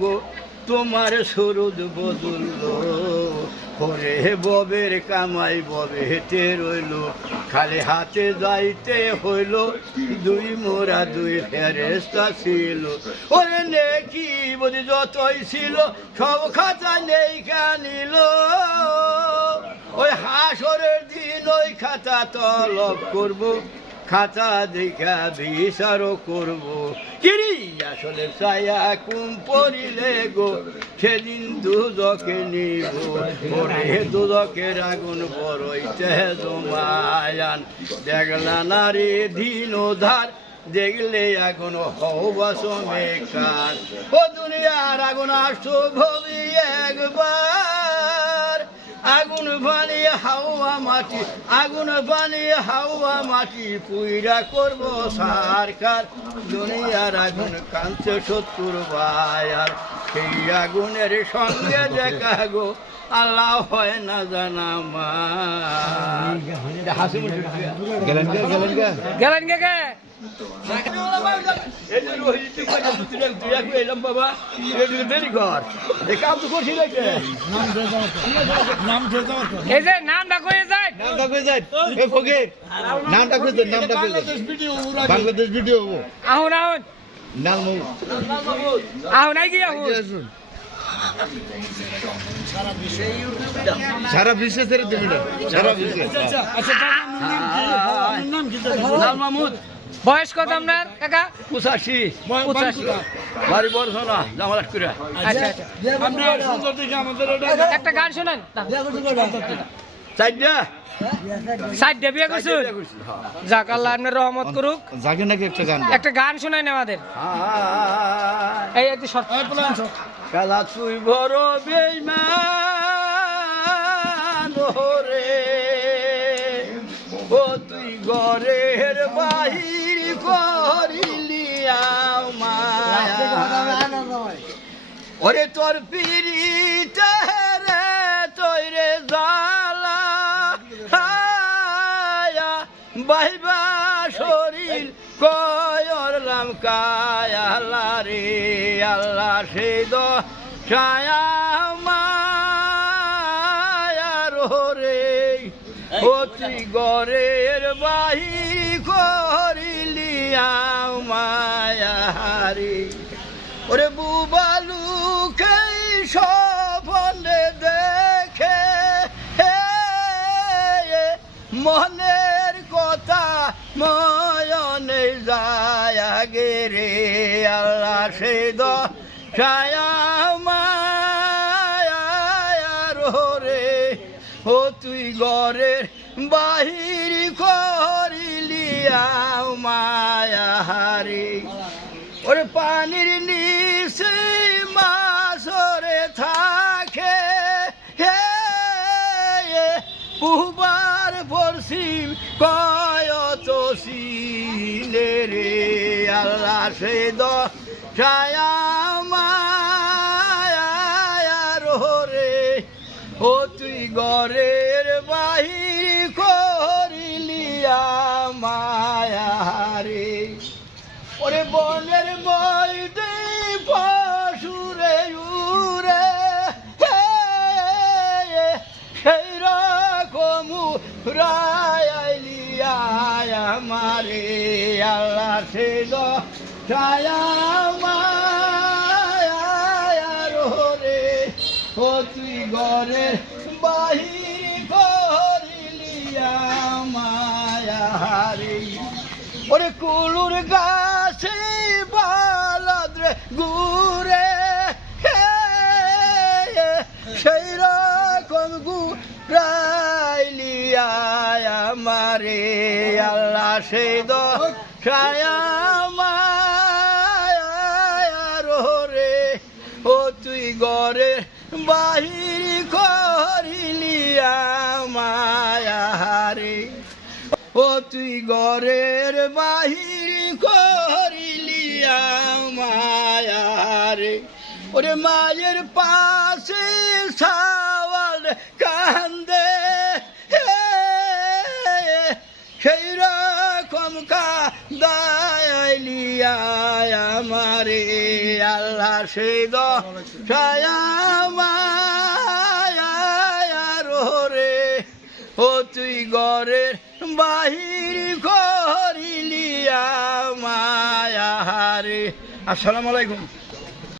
গো তোমার সরুদ বদুল্ল। হরে ববের কামাই ববে হেঁটে রইল। খালি হাতে যাইতে হইল, দুই মোরা, দুই ফেরেস্তা ছিল। ওরে নেকি বলি যতই ছিল, সব খাতা নেই কানিল ওই হাসরের দিন ওই খাতা তলব করব। খাতা দেখা বিচারও করব। কিরি আসলে ছায়া কুম পড়িলে গো? সেদিন দুদকে নিব। ওরে দুদকের আগুন বড়ইতে জমায়ান দেখলা নারী দিন ধার দেখলে আগুন হওয়া সমেকার ও দুনিয়ার আগুন আসো ভবি একবার। আগুন বানিয়ে হাওয়া মাটি, আগুন বানিয়ে হাওয়া মাটি, পুইরা করব সারকার। দুনিয়ার আগুন কাঞ্চে শত্রুর বায়ার, সেই আগুনের সঙ্গে দেখা গো। আল্লাহ হয় না জানা মা। গেলেন কই যায় বাংলাদেশ ভিডিও হব। আহুন আহুন আই কি আহুন সারা বিশ্বে ছেড়ে না। সারা বিশ্বে। লাল মাহমুদ বয়স কত আপনার কাকা? পঁচাশি। পঁচাশি। বাড়ি বড় শোনা জামালাট করে। আচ্ছা আচ্ছা। একটা গান শোনান। চারটা। সাইড বিয়ে করছুন? যাক আল্লাহ আপনার রহমত করুক। জাগে নাকি একটা গান? একটা গান আমাদের। এই একটু শর্ট। কালা তুই বড় বেইমান রে ও তুই ঘরের বাহির করিলি ওরে তোর পিড়িতে কয়রলাম কায়ালা রে আল্লাহ দ ছায়া রে। তুই গরের বাহির করিলি মায়ারি ওরে বুবালুকে সপনে দেখে হে, মনের কথা ময়নে যায় আগে রে আল্লাহ, সে দ ছায়া মায়ার রে ও তুই গরের বাহির করিলি মায়াহারি ওরে পানির নিচে মাছরে থাকে। হে পুবার পশ্চিম কয়ত সিলে রে। আল্লাহ সে দ ছায়া মায়ার রে ও তুই গরের বাহির করিলিয়া মায়ারে ওরে বনের মইতে পশুরে উরে সেই রকম রায়ালিয়া আমারে। আল্লাহ সে ছায়া মায়ার রে ও তুই গরে বাহির করিলিয়া মায়ারে ওরে কুলুর গাছে বালাদ্রে গুরে সেই রকম গু গুরাইলিয়া আমারে। আল্লাহ সেই দ ও তুই গরের বাহির করিলিয়া মায়ারে ওরে মায়ের পাশে সাওয়াল কান্দে। সেই রকম কান্দায় লিয়ায় আমারে। আল্লাহ সেই দয়ার রে ও তুই গরের বাহির করিলিয়া আসসালামু আলাইকুম।